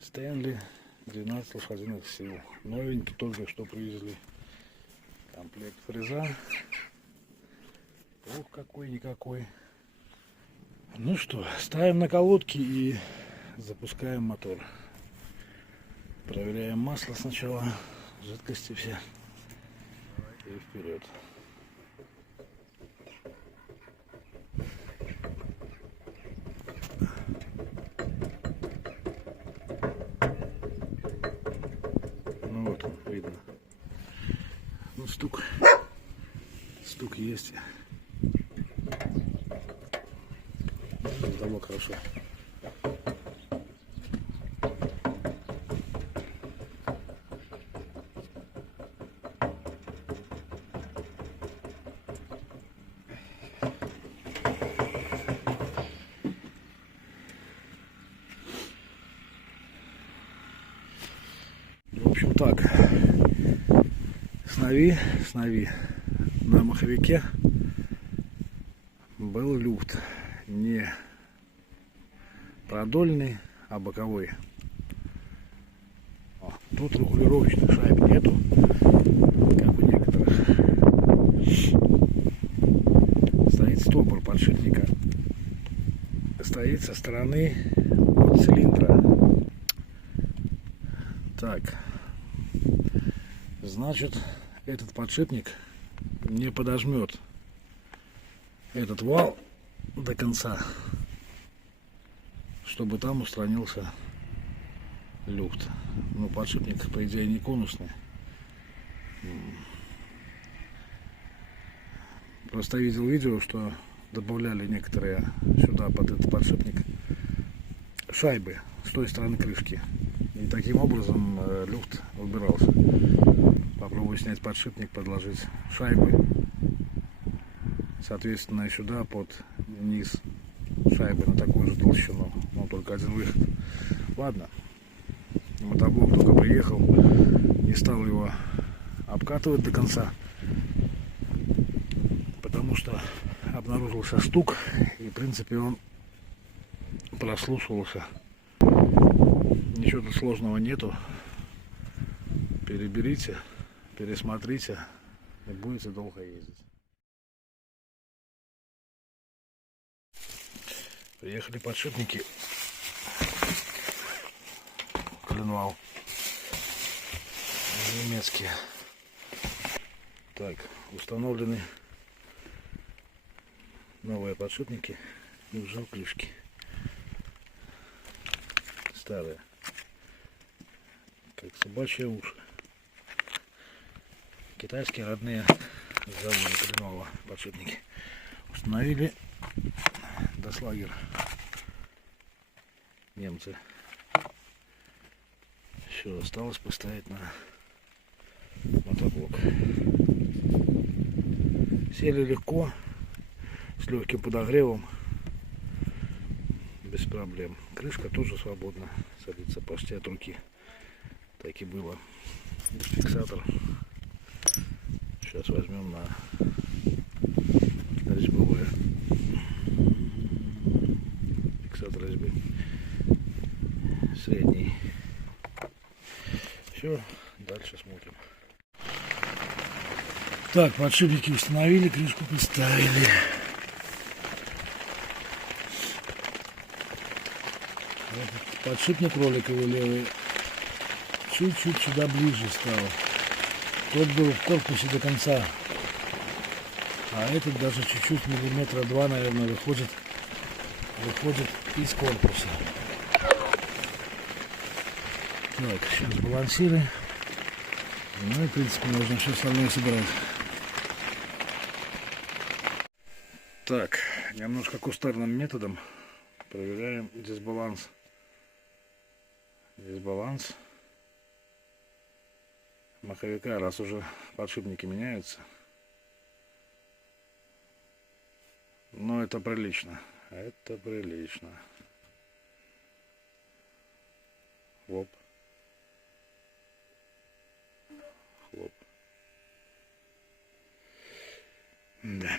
Стэнли, 12 лошадиных сил. Новенький, только что привезли. Комплект фреза. Ох, какой-никакой. Ну что, ставим на колодки и запускаем мотор. Проверяем масло сначала, жидкости все. И вперед. Ну вот он, видно. Ну, стук есть. Замок хорошо. В общем так, с Нави на маховике был люфт, не продольный, а боковой. Тут регулировочных шайб нету, как у некоторых. Стоит стопор подшипника, стоит со стороны от цилиндра. Так, значит, этот подшипник не подожмет этот вал до конца, чтобы там устранился люфт. Ну, подшипник, по идее, не конусный. Просто видел видео, что добавляли некоторые сюда под этот подшипник шайбы с той стороны крышки. И таким образом люфт убирался. Попробую снять подшипник, подложить шайбы. Соответственно, и сюда под низ шайбы на такую же толщину. Но только один выход. Ладно. Мотоблок только приехал. Не стал его обкатывать до конца. Потому что обнаружился стук. И в принципе он прослушивался. Ничего тут сложного нету. Переберите, пересмотрите, и будете долго ездить. Приехали подшипники. Коленвал. Немецкие. Так, установлены новые подшипники и ужал клюшки. Старые. Как собачьи уши. Китайские родные заводы Калинова подшипники. Установили дослагер. Немцы. Все, осталось поставить на мотоблок. Сели легко, с легким подогревом, без проблем. Крышка тоже свободно садится почти от руки. Так и было. Фиксатор. Сейчас возьмем на резьбовые. Фиксатор резьбы. Средний. Все, дальше смотрим. Так, подшипники установили, крышку поставили. Подшипник роликовый левый чуть-чуть сюда ближе стал. Тот был в корпусе до конца, а этот даже чуть-чуть миллиметра два, наверное, выходит из корпуса. Так, сейчас балансируем. Ну и в принципе можно все остальное собирать. Так, немножко кустарным методом проверяем дисбаланс. Дисбаланс маховика, раз уже подшипники меняются. Но это прилично. Это прилично. Хлоп. Хлоп. Да.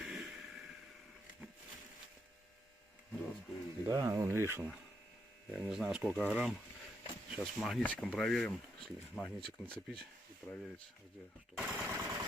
Да, вон видишь, я не знаю сколько грамм. Сейчас магнитиком проверим, если магнитик нацепить и проверить, где что.